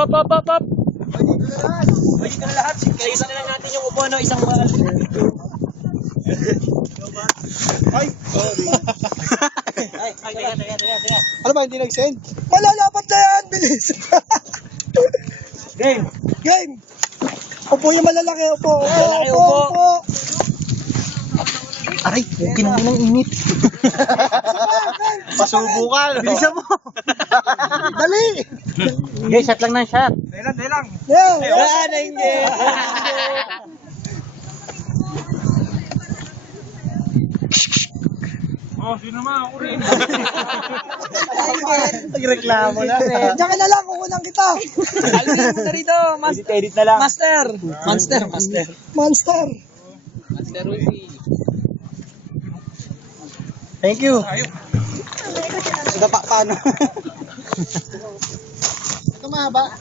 Hop, hop, hop, hop. Pwede na lahat. Kaisa na lang natin yung upo, no? Isang mahal. Ay! Ay, teka. Ano ba, hindi nag-send? Malalapat na yan! Bilis! Game. Game! Upo yung malalaki, upo! Malalaki, upo. Aray, okay na muna ang init. Pasubukan! Bilisan mo! Dali! Okay, shot lang ng shot. Dali lang! Wala na yung game. Oh, sino naman? Ako rin! Nagreklamo na. Diyan ka na lang, kukunan kita! Alvin mo na rito. Edit na lang. Master. Monster. Monster! Master Rudy. Thank you. Paano? Ito mahaba.